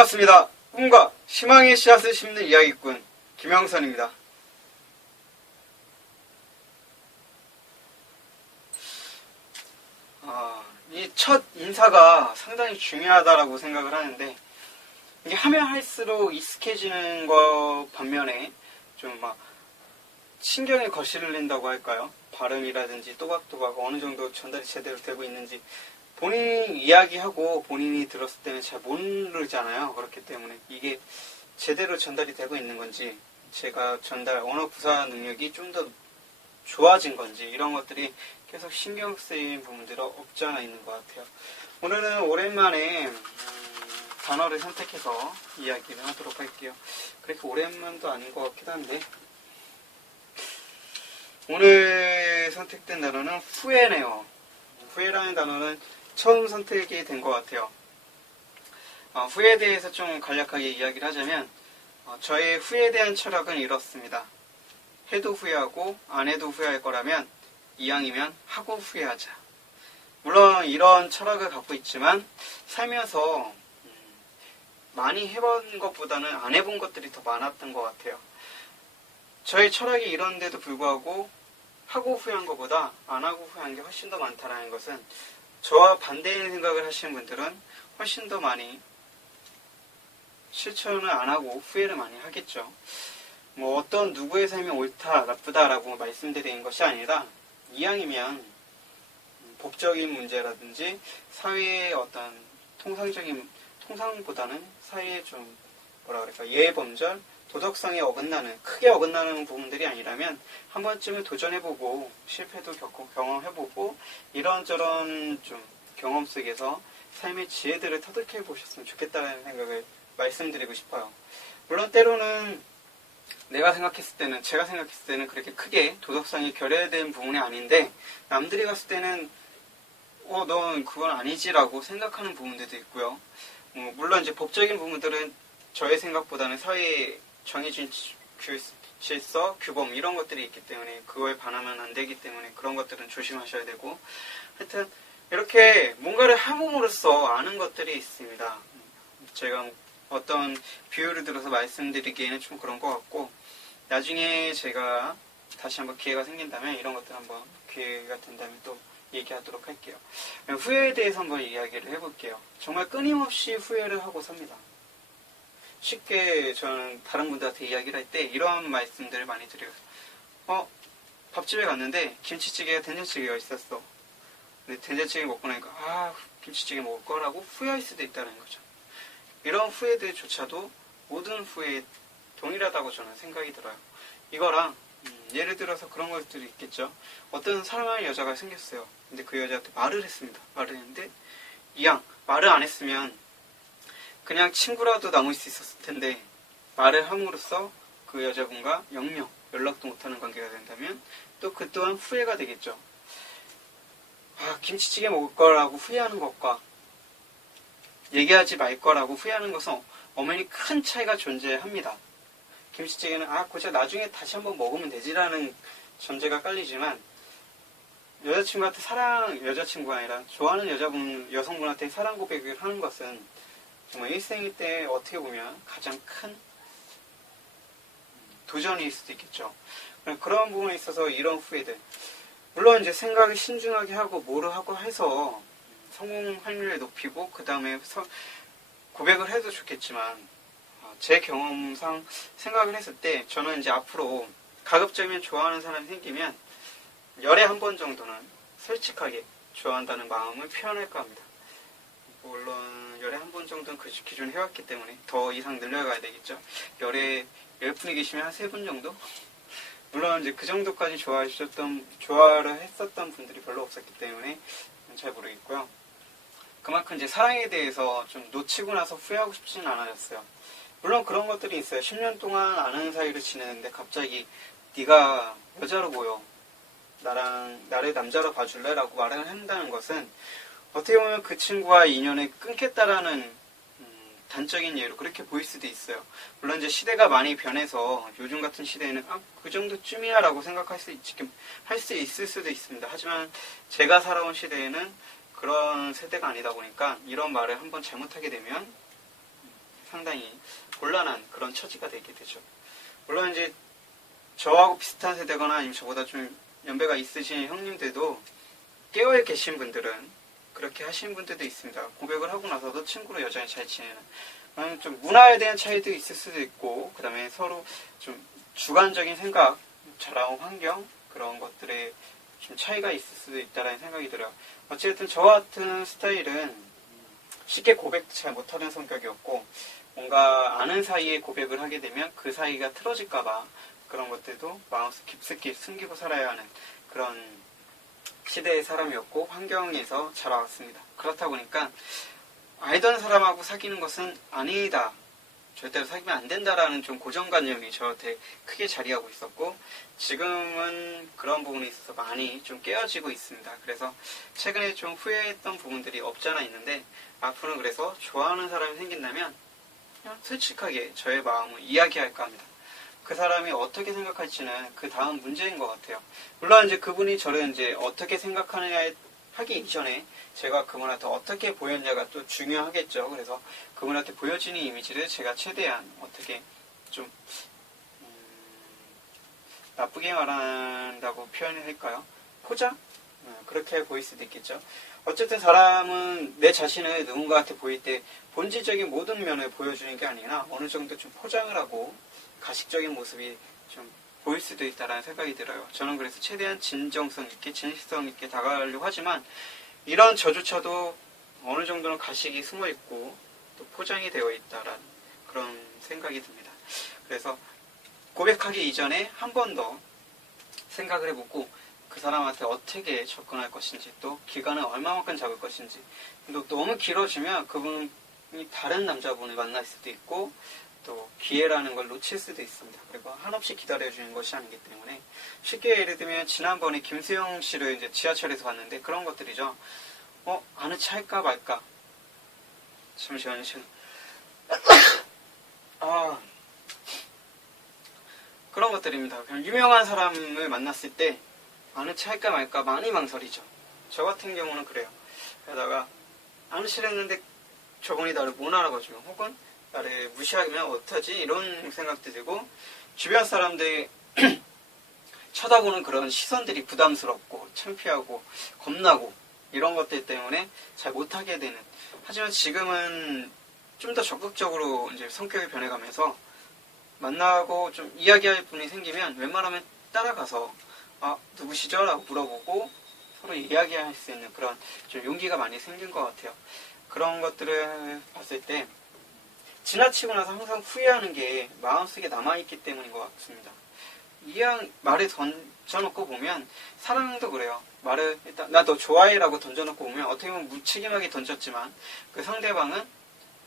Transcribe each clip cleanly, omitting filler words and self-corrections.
반갑습니다. 꿈과 희망의 씨앗을 심는 이야기꾼 김영선입니다. 이 첫 인사가 상당히 중요하다고 생각을 하는데, 이게 하면 할수록 익숙해지는 것 반면에 좀 막 신경이 거슬린다고 할까요? 발음이라든지 또박또박 어느 정도 전달이 제대로 되고 있는지 본인이 이야기하고 본인이 들었을 때는 잘 모르잖아요. 그렇기 때문에 이게 제대로 전달이 되고 있는 건지, 제가 언어 구사 능력이 좀 더 좋아진 건지, 이런 것들이 계속 신경 쓰이는 부분들이 없지 않아 있는 것 같아요. 오늘은 오랜만에 단어를 선택해서 이야기를 하도록 할게요. 그렇게 오랜만도 아닌 것 같기도 한데, 오늘 선택된 단어는 후회네요. 후회라는 단어는 처음 선택이 된 것 같아요. 후회에 대해서 좀 간략하게 이야기를 하자면, 저의 후회에 대한 철학은 이렇습니다. 해도 후회하고 안 해도 후회할 거라면 이왕이면 하고 후회하자. 물론 이런 철학을 갖고 있지만 살면서 많이 해본 것보다는 안 해본 것들이 더 많았던 것 같아요. 저의 철학이 이런데도 불구하고 하고 후회한 것보다 안 하고 후회한 게 훨씬 더 많다는 것은, 저와 반대의 생각을 하시는 분들은 훨씬 더 많이 실천을 안 하고 후회를 많이 하겠죠. 어떤 누구의 삶이 옳다 나쁘다라고 말씀드리는 것이 아니라, 이왕이면 법적인 문제라든지 사회의 어떤 통상보다는 사회의 좀 예범절, 도덕성에 크게 어긋나는 부분들이 아니라면 한 번쯤은 도전해보고 실패도 경험해보고 이런저런 좀 경험 속에서 삶의 지혜들을 터득해 보셨으면 좋겠다는 생각을 말씀드리고 싶어요. 물론 때로는 제가 생각했을 때는 그렇게 크게 도덕성이 결여된 부분이 아닌데, 남들이 봤을 때는 넌 그건 아니지라고 생각하는 부분들도 있고요. 물론 이제 법적인 부분들은 저의 생각보다는 사회에 정해진 질서, 규범 이런 것들이 있기 때문에 그거에 반하면 안 되기 때문에 그런 것들은 조심하셔야 되고, 하여튼 이렇게 뭔가를 함으로써 아는 것들이 있습니다. 제가 어떤 비유를 들어서 말씀드리기에는 좀 그런 것 같고, 나중에 제가 다시 한번 기회가 생긴다면 이런 것들 한번 기회가 된다면 또 얘기하도록 할게요. 후회에 대해서 한번 이야기를 해볼게요. 정말 끊임없이 후회를 하고 삽니다. 쉽게 저는 다른 분들한테 이야기를 할 때 이런 말씀들을 많이 드려요. 밥집에 갔는데 김치찌개가 된장찌개가 있었어. 근데 된장찌개 먹고 나니까 김치찌개 먹을 거라고 후회할 수도 있다는 거죠. 이런 후회들조차도 모든 후회에 동일하다고 저는 생각이 들어요. 이거랑 예를 들어서 그런 것들이 있겠죠. 어떤 사랑하는 여자가 생겼어요. 근데 그 여자한테 말을 했습니다. 말을 했는데 말을 안 했으면 그냥 친구라도 남을 수 있었을 텐데, 말을 함으로써 그 여자분과 영영 연락도 못하는 관계가 된다면 또 그 또한 후회가 되겠죠. 김치찌개 먹을 거라고 후회하는 것과 얘기하지 말 거라고 후회하는 것은 엄연히 큰 차이가 존재합니다. 김치찌개는 고작 나중에 다시 한번 먹으면 되지라는 전제가 깔리지만, 여자친구가 아니라 좋아하는 여성분한테 사랑 고백을 하는 것은 정말 일생 때 어떻게 보면 가장 큰 도전일 수도 있겠죠. 그런 부분에 있어서 이런 후회들, 물론 이제 생각을 신중하게 하고 뭐를 하고 해서 성공 확률을 높이고 그 다음에 고백을 해도 좋겠지만, 제 경험상 생각을 했을 때 저는 이제 앞으로 가급적이면 좋아하는 사람이 생기면 열에 한 번 정도는 솔직하게 좋아한다는 마음을 표현할까 합니다. 물론 열에 한 번 정도는 그 기준을 해왔기 때문에 더 이상 늘려가야 되겠죠. 열에 10분이 계시면 한 3분 정도? 물론 이제 그 정도까지 좋아를 했었던 분들이 별로 없었기 때문에 잘 모르겠고요. 그만큼 이제 사랑에 대해서 좀 놓치고 나서 후회하고 싶지는 않아졌어요. 물론 그런 것들이 있어요. 10년 동안 아는 사이를 지내는데 갑자기 네가 여자로 보여, 나를 남자로 봐줄래? 라고 말을 한다는 것은 어떻게 보면 그 친구와 인연을 끊겠다라는 단적인 예로 그렇게 보일 수도 있어요. 물론 이제 시대가 많이 변해서 요즘 같은 시대에는 그 정도쯤이야 라고 생각할 수 있을 수도 있습니다. 하지만 제가 살아온 시대에는 그런 세대가 아니다 보니까 이런 말을 한번 잘못하게 되면 상당히 곤란한 그런 처지가 되게 되죠. 물론 이제 저하고 비슷한 세대거나 아니면 저보다 좀 연배가 있으신 형님들도 깨어 계신 분들은 그렇게 하시는 분들도 있습니다. 고백을 하고 나서도 친구로 여전히 잘 지내는. 좀 문화에 대한 차이도 있을 수도 있고, 그 다음에 서로 좀 주관적인 생각, 자라온 환경, 그런 것들에 좀 차이가 있을 수도 있다는 생각이 들어요. 어쨌든 저 같은 스타일은 쉽게 고백 잘 못하는 성격이었고, 뭔가 아는 사이에 고백을 하게 되면 그 사이가 틀어질까봐 그런 것들도 마음속 깊숙이 숨기고 살아야 하는 그런 시대의 사람이었고, 환경에서 자라왔습니다. 그렇다 보니까 알던 사람하고 사귀는 것은 아니다, 절대로 사귀면 안 된다라는 좀 고정관념이 저한테 크게 자리하고 있었고, 지금은 그런 부분에 있어서 많이 좀 깨어지고 있습니다. 그래서 최근에 좀 후회했던 부분들이 없잖아 있는데, 앞으로는 그래서 좋아하는 사람이 생긴다면 그냥 솔직하게 저의 마음을 이야기할까 합니다. 그 사람이 어떻게 생각할지는 그 다음 문제인 것 같아요. 물론 이제 그분이 저를 이제 어떻게 생각하느냐에 하기 이전에 제가 그분한테 어떻게 보였냐가 또 중요하겠죠. 그래서 그분한테 보여지는 이미지를 제가 최대한 어떻게 좀 나쁘게 말한다고 표현을 할까요? 포장? 그렇게 보일 수도 있겠죠. 어쨌든 사람은 내 자신을 누군가한테 보일 때 본질적인 모든 면을 보여주는 게 아니라 어느 정도 좀 포장을 하고 가식적인 모습이 좀 보일 수도 있다는 생각이 들어요. 저는 그래서 최대한 진정성 있게 진실성 있게 다가가려고 하지만 이런 저조차도 어느 정도는 가식이 숨어 있고 또 포장이 되어 있다라는 그런 생각이 듭니다. 그래서 고백하기 이전에 한 번 더 생각을 해보고 그 사람한테 어떻게 접근할 것인지, 또 기간을 얼마만큼 잡을 것인지, 또 너무 길어지면 그분이 다른 남자분을 만날 수도 있고 또 기회라는 걸 놓칠 수도 있습니다. 그리고 한없이 기다려주는 것이 아니기 때문에, 쉽게 예를 들면 지난번에 김수영 씨를 이제 지하철에서 봤는데 그런 것들이죠. 아는 체 할까 말까. 잠시만요. 그런 것들입니다. 그냥 유명한 사람을 만났을 때 아는 체 할까 말까 많이 망설이죠. 저 같은 경우는 그래요. 그러다가 아는 체를 했는데 저분이 나를 못 알아봐주면, 혹은 나를 무시하면 어떡하지? 이런 생각도 들고, 주변 사람들이 쳐다보는 그런 시선들이 부담스럽고 창피하고 겁나고 이런 것들 때문에 잘 못하게 되는. 하지만 지금은 좀 더 적극적으로 이제 성격이 변해가면서 만나고 좀 이야기할 분이 생기면 웬만하면 따라가서 누구시죠? 라고 물어보고 서로 이야기할 수 있는 그런 좀 용기가 많이 생긴 것 같아요. 그런 것들을 봤을 때 지나치고 나서 항상 후회하는 게 마음속에 남아있기 때문인 것 같습니다. 이왕 말을 던져놓고 보면, 사랑도 그래요. 말을 일단 나 너 좋아해 라고 던져놓고 보면 어떻게 보면 무책임하게 던졌지만 그 상대방은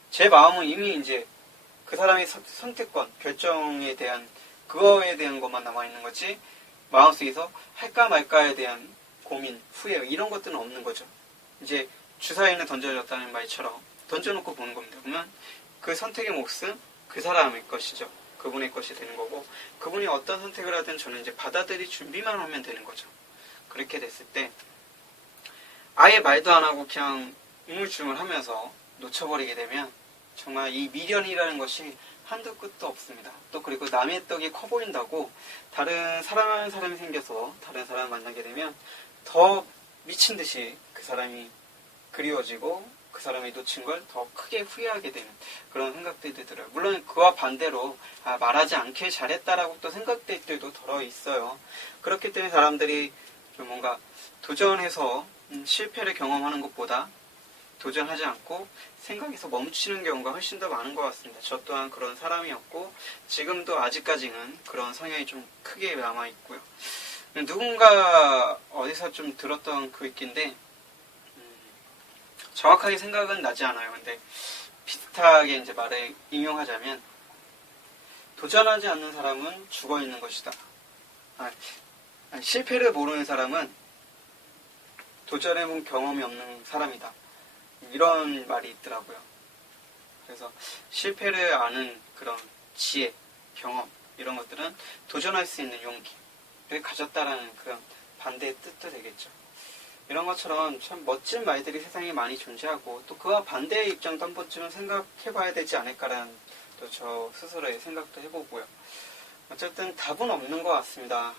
제 마음은 이미 이제 그 사람의 선택권, 결정에 대한 그거에 대한 것만 남아있는 거지, 마음속에서 할까 말까에 대한 고민, 후회 이런 것들은 없는 거죠. 이제 주사위는 던져졌다는 말처럼 던져놓고 보는 겁니다. 그러면 그 선택의 몫은 그 사람의 것이죠. 그분의 것이 되는 거고, 그분이 어떤 선택을 하든 저는 이제 받아들일 준비만 하면 되는 거죠. 그렇게 됐을 때 아예 말도 안 하고 그냥 우물쭈물 하면서 놓쳐버리게 되면 정말 이 미련이라는 것이 한도 끝도 없습니다. 또 그리고 남의 떡이 커 보인다고 다른 사랑하는 사람이 생겨서 다른 사람을 만나게 되면 더 미친 듯이 그 사람이 그리워지고 그 사람이 놓친 걸 더 크게 후회하게 되는 그런 생각들이 들어요. 물론 그와 반대로 말하지 않길 잘했다라고 또 생각될 때도 덜어 있어요. 그렇기 때문에 사람들이 좀 뭔가 도전해서 실패를 경험하는 것보다 도전하지 않고 생각에서 멈추는 경우가 훨씬 더 많은 것 같습니다. 저 또한 그런 사람이었고 지금도 아직까지는 그런 성향이 좀 크게 남아있고요. 누군가 어디서 좀 들었던 글귀인데 정확하게 생각은 나지 않아요. 근데 비슷하게 이제 말을 인용하자면, 도전하지 않는 사람은 죽어있는 것이다. 실패를 모르는 사람은 도전해본 경험이 없는 사람이다. 이런 말이 있더라고요. 그래서 실패를 아는 그런 지혜, 경험 이런 것들은 도전할 수 있는 용기를 가졌다라는 그런 반대의 뜻도 되겠죠. 이런 것처럼 참 멋진 말들이 세상에 많이 존재하고 또 그와 반대의 입장도 한 번쯤은 생각해봐야 되지 않을까라는 또 저 스스로의 생각도 해보고요. 어쨌든 답은 없는 것 같습니다.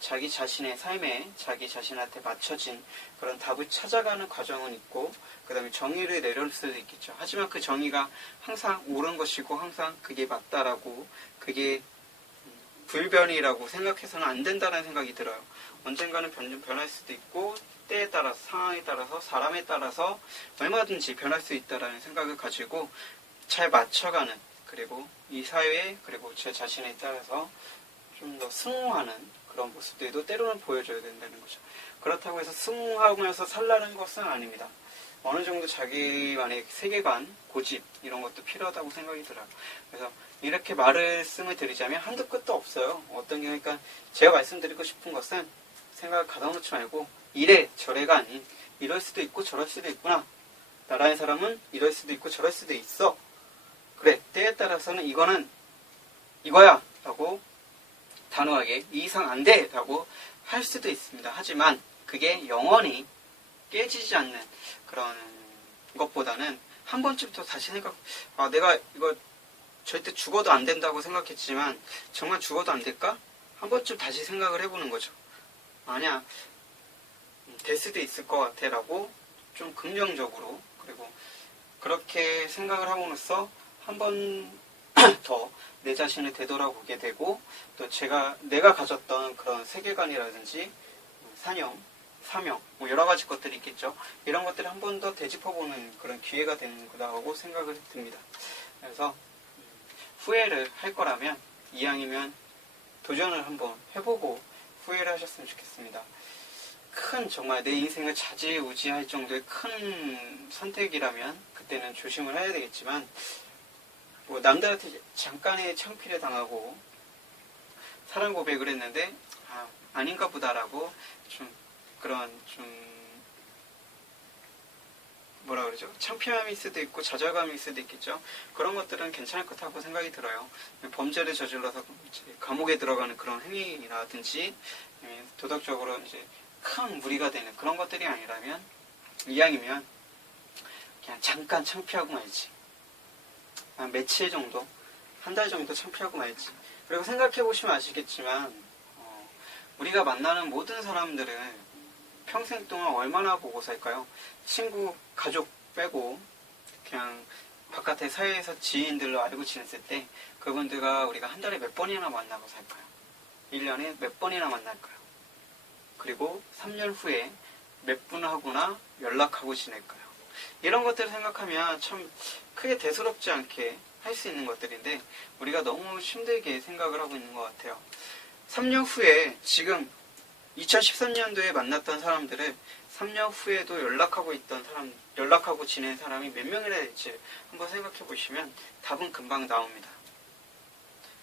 자기 자신의 삶에 자기 자신한테 맞춰진 그런 답을 찾아가는 과정은 있고 그 다음에 정의를 내려올 수도 있겠죠. 하지만 그 정의가 항상 옳은 것이고 항상 그게 맞다라고 그게 불변이라고 생각해서는 안 된다는 생각이 들어요. 언젠가는 변할 수도 있고 때에 따라서 상황에 따라서 사람에 따라서 얼마든지 변할 수 있다는 생각을 가지고 잘 맞춰가는 그리고 이 사회에 그리고 제 자신에 따라서 좀 더 승화하는 그런 모습들도 때로는 보여줘야 된다는 거죠. 그렇다고 해서 승화하면서 살라는 것은 아닙니다. 어느 정도 자기만의 세계관, 고집 이런 것도 필요하다고 생각이 들어요. 그래서 이렇게 말씀을 드리자면 한도 끝도 없어요. 어떤 경우니까 그러니까 제가 말씀드리고 싶은 것은 생각을 가다놓지 말고 이래 저래가 아닌 이럴 수도 있고 저럴 수도 있구나. 나라는 사람은 이럴 수도 있고 저럴 수도 있어. 그래 때에 따라서는 이거는 이거야 라고 단호하게 이 이상 안 돼 라고 할 수도 있습니다. 하지만 그게 영원히 깨지지 않는 그런 것보다는 한 번쯤 더 다시 내가 이거 절대 죽어도 안 된다고 생각했지만 정말 죽어도 안 될까? 한 번쯤 다시 생각을 해보는 거죠. 아니야 될 수도 있을 것 같아 라고 좀 긍정적으로 그리고 그렇게 생각을 함으로써 한 번 더 내 자신을 되돌아보게 되고 또 내가 가졌던 그런 세계관이라든지 사명, 뭐 여러 가지 것들이 있겠죠. 이런 것들을 한 번 더 되짚어보는 그런 기회가 되는 거라고 생각을 듭니다. 그래서 후회를 할 거라면 이왕이면 도전을 한번 해보고 후회를 하셨으면 좋겠습니다. 정말 내 인생을 좌지우지할 정도의 큰 선택이라면 그때는 조심을 해야 되겠지만 뭐 남들한테 잠깐의 창피를 당하고 사랑 고백을 했는데 아닌가 보다라고 뭐라 그러죠? 창피함이 있을 수도 있고 좌절감이 있을 수도 있겠죠. 그런 것들은 괜찮을 것 같다고 생각이 들어요. 범죄를 저질러서 감옥에 들어가는 그런 행위라든지 도덕적으로 이제 큰 무리가 되는 그런 것들이 아니라면 이왕이면 그냥 잠깐 창피하고 말지. 한 며칠 정도, 한 달 정도 창피하고 말지. 그리고 생각해보시면 아시겠지만 우리가 만나는 모든 사람들은 평생 동안 얼마나 보고 살까요? 친구, 가족 빼고 그냥 바깥에 사회에서 지인들로 알고 지냈을 때 그분들과 우리가 한 달에 몇 번이나 만나고 살까요? 1년에 몇 번이나 만날까요? 그리고 3년 후에 몇 분하고나 연락하고 지낼까요? 이런 것들을 생각하면 참 크게 대수롭지 않게 할 수 있는 것들인데 우리가 너무 힘들게 생각을 하고 있는 것 같아요. 3년 후에 지금 2013년도에 만났던 사람들을 3년 후에도 연락하고 지낸 사람이 몇 명이나 될지 한번 생각해 보시면 답은 금방 나옵니다.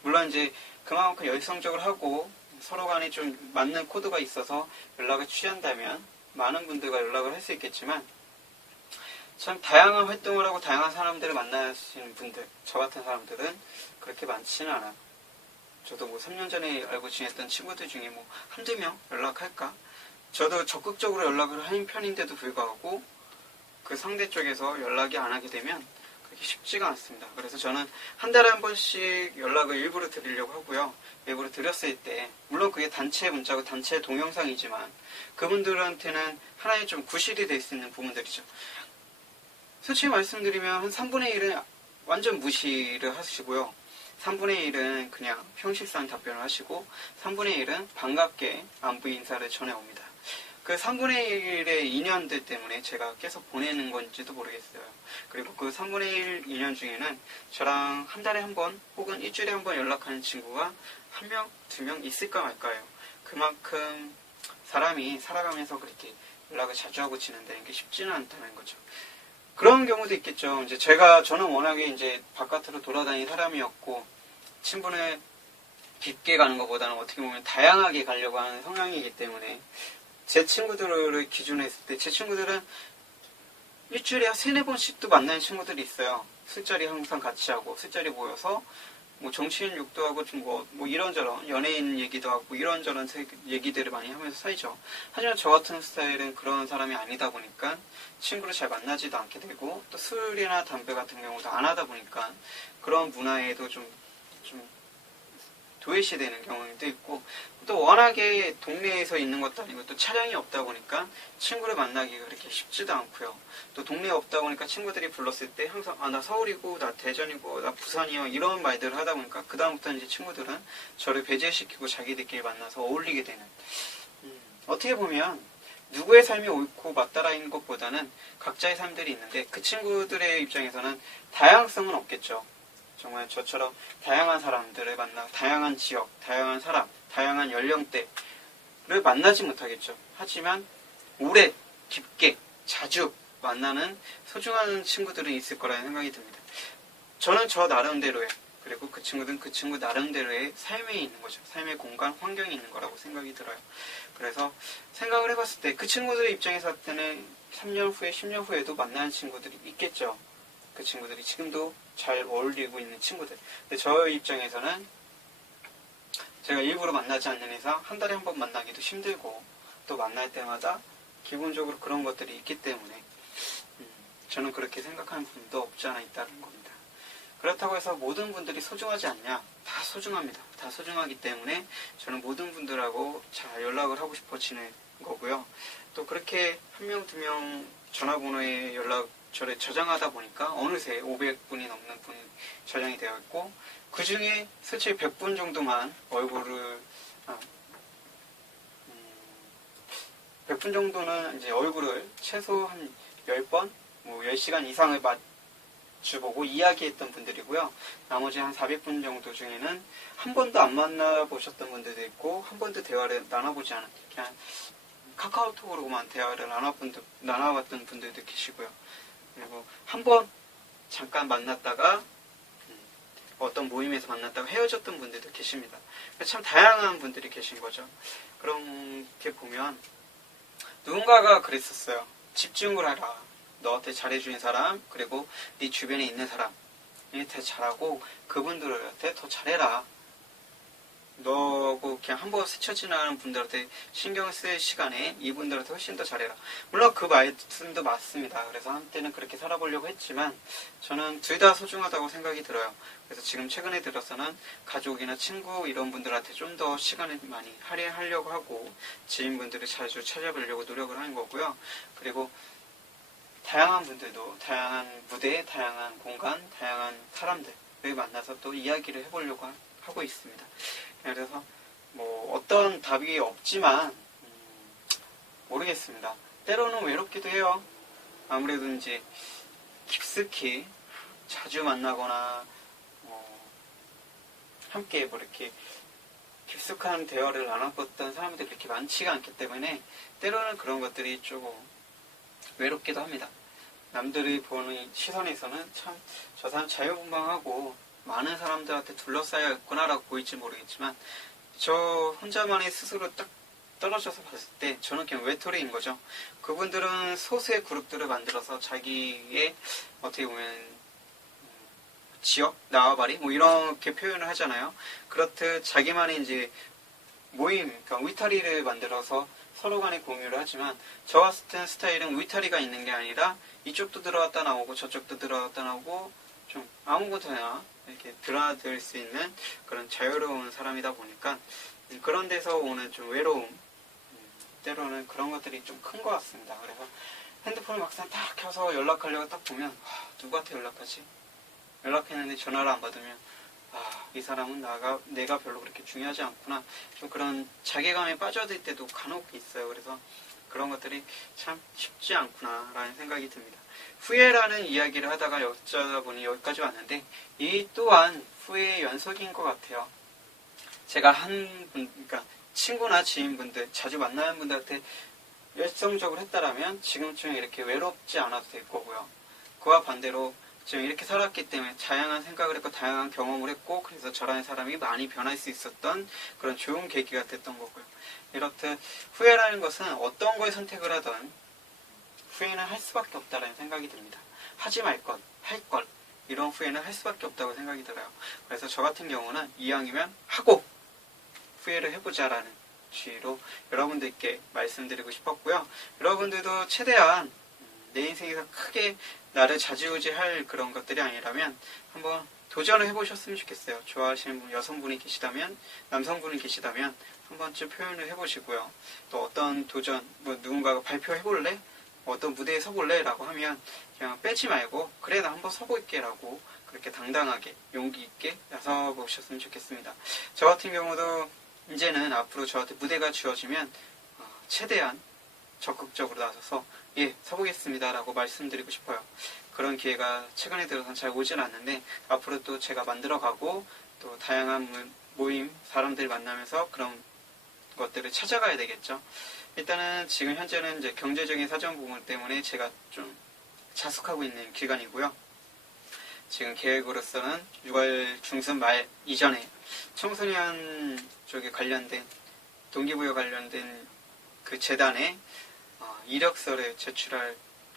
물론 이제 그만큼 열성적으로 하고 서로 간에 좀 맞는 코드가 있어서 연락을 취한다면 많은 분들과 연락을 할 수 있겠지만 참 다양한 활동을 하고 다양한 사람들을 만나시는 분들, 저 같은 사람들은 그렇게 많지는 않아요. 저도 뭐 3년 전에 알고 지냈던 친구들 중에 뭐 한두 명 연락할까? 저도 적극적으로 연락을 하는 편인데도 불구하고 그 상대 쪽에서 연락이 안 하게 되면 그렇게 쉽지가 않습니다. 그래서 저는 한 달에 한 번씩 연락을 일부러 드리려고 하고요. 일부러 드렸을 때 물론 그게 단체 문자고 단체 동영상이지만 그분들한테는 하나의 좀 구실이 될 수 있는 부분들이죠. 솔직히 말씀드리면 한 3분의 1은 완전 무시를 하시고요. 3분의 1은 그냥 형식상 답변을 하시고 3분의 1은 반갑게 안부 인사를 전해옵니다. 그 3분의 1의 인연들 때문에 제가 계속 보내는 건지도 모르겠어요. 그리고 그 3분의 1 인연 중에는 저랑 한 달에 한 번 혹은 일주일에 한 번 연락하는 친구가 한 명, 두 명 있을까 말까요. 그만큼 사람이 살아가면서 그렇게 연락을 자주 하고 지낸다는 게 쉽지는 않다는 거죠. 그런 경우도 있겠죠. 이제 저는 워낙에 이제 바깥으로 돌아다니는 사람이었고, 친분을 깊게 가는 것보다는 어떻게 보면 다양하게 가려고 하는 성향이기 때문에, 제 친구들을 기준으로 했을 때, 제 친구들은 일주일에 3-4번씩도 만나는 친구들이 있어요. 술자리 항상 같이 하고, 술자리 모여서 뭐 정치인 욕도 하고 좀 뭐 이런저런 연예인 얘기도 하고 이런저런 얘기들을 많이 하면서 살죠. 하지만 저 같은 스타일은 그런 사람이 아니다 보니까 친구를 잘 만나지도 않게 되고 또 술이나 담배 같은 경우도 안 하다 보니까 그런 문화에도 좀 도외시되는 경우도 있고 또 워낙에 동네에서 있는 것도 아니고 또 차량이 없다 보니까 친구를 만나기가 그렇게 쉽지도 않고요. 또 동네에 없다 보니까 친구들이 불렀을 때 항상 나 서울이고 나 대전이고 나 부산이요 이런 말들을 하다 보니까 그 다음부터 이제 친구들은 저를 배제시키고 자기들끼리 만나서 어울리게 되는 어떻게 보면 누구의 삶이 옳고 맞다라는 것보다는 각자의 삶들이 있는데 그 친구들의 입장에서는 다양성은 없겠죠. 정말 저처럼 다양한 사람들을 만나 다양한 지역, 다양한 사람, 다양한 연령대를 만나지 못하겠죠. 하지만 오래, 깊게, 자주 만나는 소중한 친구들은 있을 거라는 생각이 듭니다. 저는 저 나름대로의 그리고 그 친구들은 그 친구 나름대로의 삶에 있는 거죠. 삶의 공간, 환경이 있는 거라고 생각이 들어요. 그래서 생각을 해봤을 때 그 친구들의 입장에서 할 때는 3년 후에, 10년 후에도 만나는 친구들이 있겠죠. 그 친구들이 지금도 잘 어울리고 있는 친구들. 근데 저 입장에서는 제가 일부러 만나지 않는 이상 한 달에 한 번 만나기도 힘들고 또 만날 때마다 기본적으로 그런 것들이 있기 때문에 저는 그렇게 생각하는 분도 없지 않아 있다는 겁니다. 그렇다고 해서 모든 분들이 소중하지 않냐? 다 소중합니다. 다 소중하기 때문에 저는 모든 분들하고 잘 연락을 하고 싶어지는 거고요. 또 그렇게 한 명, 두 명 전화번호에 연락처를 저장하다 보니까 어느새 500분이 넘는 분이 저장이 되어 있고 그 중에 솔직히 100분 정도만 얼굴을 100분 정도는 이제 얼굴을 최소 한 10번, 뭐 10시간 이상을 마주보고 이야기했던 분들이고요. 나머지 한 400분 정도 중에는 한 번도 안 만나보셨던 분들도 있고 한 번도 대화를 나눠보지 않은 그냥 카카오톡으로만 대화를 나눠봤던 분들도 계시고요. 그리고 한 번 잠깐 만났다가 어떤 모임에서 만났다가 헤어졌던 분들도 계십니다. 참 다양한 분들이 계신 거죠. 그렇게 보면 누군가가 그랬었어요. 집중을 하라. 너한테 잘해주는 사람 그리고 네 주변에 있는 사람한테 잘하고 그분들한테 더 잘해라. 너고 그냥 한번 스쳐 지나가는 분들한테 신경 쓸 시간에 이분들한테 훨씬 더 잘해라. 물론 그 말씀도 맞습니다. 그래서 한때는 그렇게 살아보려고 했지만 저는 둘 다 소중하다고 생각이 들어요. 그래서 지금 최근에 들어서는 가족이나 친구 이런 분들한테 좀 더 시간을 많이 할애하려고 하고 지인분들을 자주 찾아보려고 노력을 하는 거고요. 그리고 다양한 분들도 다양한 무대, 다양한 공간, 다양한 사람들을 만나서 또 이야기를 해보려고 하고 있습니다. 그래서 뭐 어떤 답이 없지만 모르겠습니다. 때로는 외롭기도 해요. 아무래도 이제 깊숙이 자주 만나거나 함께 뭐 이렇게 깊숙한 대화를 나눠봤던 사람들이 그렇게 많지가 않기 때문에 때로는 그런 것들이 조금 외롭기도 합니다. 남들이 보는 시선에서는 참 저 사람 자유분방하고 많은 사람들한테 둘러싸여 있구나라고 보일지 모르겠지만 저 혼자만의 스스로 딱 떨어져서 봤을 때 저는 그냥 외톨이인 거죠. 그분들은 소수의 그룹들을 만들어서 자기의 어떻게 보면 지역, 나와바리 뭐 이렇게 표현을 하잖아요. 그렇듯 자기만의 이제 모임, 그러니까 위타리를 만들어서 서로 간에 공유를 하지만 저 같은 스타일은 위타리가 있는 게 아니라 이쪽도 들어갔다 나오고 저쪽도 들어갔다 나오고 좀 아무것도나 이렇게 드나들 수 있는 그런 자유로운 사람이다 보니까 그런 데서 오는 좀 외로움 때로는 그런 것들이 좀 큰 것 같습니다. 그래서 핸드폰을 막상 딱 켜서 연락하려고 딱 보면 누구한테 연락하지? 연락했는데 전화를 안 받으면 이 사람은 내가 별로 그렇게 중요하지 않구나. 좀 그런 자괴감에 빠져들 때도 간혹 있어요. 그래서 그런 것들이 참 쉽지 않구나라는 생각이 듭니다. 후회라는 이야기를 하다가 여쭤보니 여기까지 왔는데 이 또한 후회의 연속인 것 같아요. 제가 그러니까 친구나 지인분들, 자주 만나는 분들한테 열성적으로 했다라면 지금쯤 이렇게 외롭지 않아도 될 거고요. 그와 반대로 지금 이렇게 살았기 때문에 다양한 생각을 했고 다양한 경험을 했고 그래서 저라는 사람이 많이 변할 수 있었던 그런 좋은 계기가 됐던 거고요. 이렇듯 후회라는 것은 어떤 걸 선택을 하든 후회는 할 수밖에 없다는 생각이 듭니다. 하지 말 것, 할 것 이런 후회는 할 수밖에 없다고 생각이 들어요. 그래서 저 같은 경우는 이왕이면 하고 후회를 해보자라는 주의로 여러분들께 말씀드리고 싶었고요. 여러분들도 최대한 내 인생에서 크게 나를 좌지우지할 그런 것들이 아니라면 한번 도전을 해보셨으면 좋겠어요. 좋아하시는 분, 여성분이 계시다면, 남성분이 계시다면 한 번쯤 표현을 해보시고요. 또 어떤 도전, 뭐 누군가가 발표해볼래? 어떤 무대에 서볼래? 라고 하면 그냥 빼지 말고 그래 나 한번 서볼게 라고 그렇게 당당하게 용기 있게 나서보셨으면 좋겠습니다. 저 같은 경우도 이제는 앞으로 저한테 무대가 주어지면 최대한 적극적으로 나서서 예 서보겠습니다 라고 말씀드리고 싶어요. 그런 기회가 최근에 들어서는 잘 오진 않는데 앞으로 또 제가 만들어가고 또 다양한 모임 사람들 만나면서 그런 것들을 찾아가야 되겠죠. 일단은 지금 현재는 이제 경제적인 사정 부분 때문에 제가 좀 자숙하고 있는 기간이고요. 지금 계획으로서는 6월 중순 말 이전에 청소년 쪽에 관련된 동기부여 관련된 그 재단에 이력서를 제출할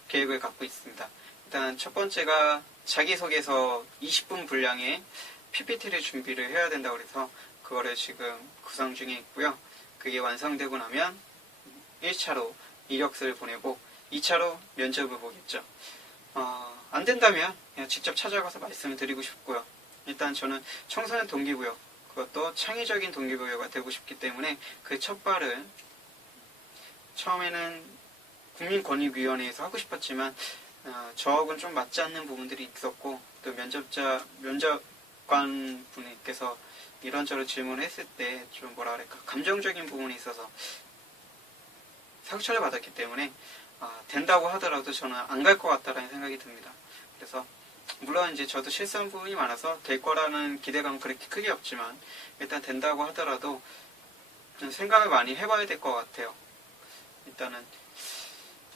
계획을 갖고 있습니다. 일단 첫 번째가 자기소개서 20분 분량의 PPT를 준비를 해야 된다고 해서 그거를 지금 구상 중에 있고요. 그게 완성되고 나면 1차로 이력서를 보내고 2차로 면접을 보겠죠. 안 된다면 그냥 직접 찾아가서 말씀을 드리고 싶고요. 일단 저는 청소년 동기부여, 그것도 창의적인 동기부여가 되고 싶기 때문에 그 첫 발을 처음에는 국민권익위원회에서 하고 싶었지만 저하고는 좀 맞지 않는 부분들이 있었고 또 면접관 분께서 이런저런 질문을 했을 때 좀 뭐라 그럴까 감정적인 부분이 있어서 상처를 받았기 때문에 된다고 하더라도 저는 안 갈 것 같다라는 생각이 듭니다. 그래서 물론 이제 저도 실수한 부분이 많아서 될 거라는 기대감은 그렇게 크게 없지만 일단 된다고 하더라도 좀 생각을 많이 해봐야 될 것 같아요. 일단은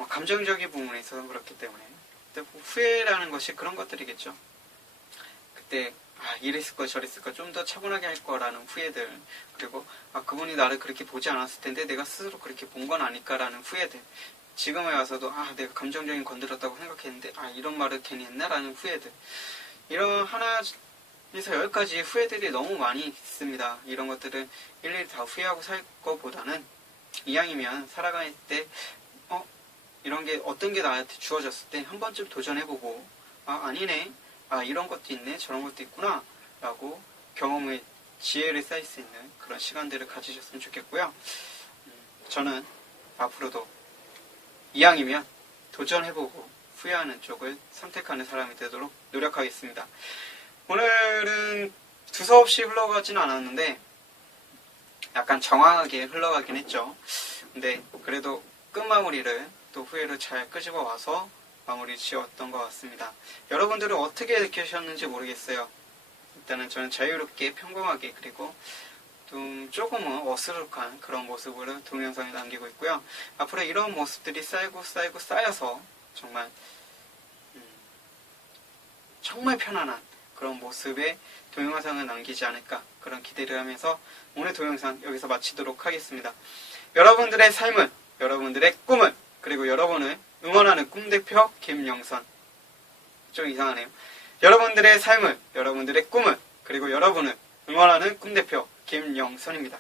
감정적인 부분에 있어서 그렇기 때문에 후회라는 것이 그런 것들이겠죠. 그때 이랬을 거 저랬을 거 좀 더 차분하게 할 거라는 후회들, 그리고 그분이 나를 그렇게 보지 않았을 텐데 내가 스스로 그렇게 본 건 아닐까라는 후회들, 지금에 와서도 내가 감정적인 건드렸다고 생각했는데 이런 말을 괜히 했나라는 후회들, 이런 하나에서 10가지 후회들이 너무 많이 있습니다. 이런 것들을 일일이 다 후회하고 살 것보다는 이왕이면 살아갈 때 이런 게 어떤 게 나한테 주어졌을 때 한 번쯤 도전해보고 아니네, 이런 것도 있네, 저런 것도 있구나 라고 경험의 지혜를 쌓을 수 있는 그런 시간들을 가지셨으면 좋겠고요. 저는 앞으로도 이왕이면 도전해보고 후회하는 쪽을 선택하는 사람이 되도록 노력하겠습니다. 오늘은 두서없이 흘러가진 않았는데 약간 정황하게 흘러가긴 했죠. 근데 그래도 끝마무리를 또 후회로 잘 끄집어 와서 마무리 지었던 것 같습니다. 여러분들은 어떻게 느끼셨는지 모르겠어요. 일단은 저는 자유롭게 평범하게 그리고 좀 조금은 어스룩한 그런 모습으로 동영상에 남기고 있고요. 앞으로 이런 모습들이 쌓여서 정말 편안한 그런 모습의 동영상을 남기지 않을까 그런 기대를 하면서 오늘 동영상 여기서 마치도록 하겠습니다. 여러분들의 삶은, 여러분들의 꿈은, 그리고 여러분을 응원하는 꿈대표 김영선. 좀 이상하네요. 여러분들의 삶은, 여러분들의 꿈은, 그리고 여러분을 응원하는 꿈대표 김영선입니다.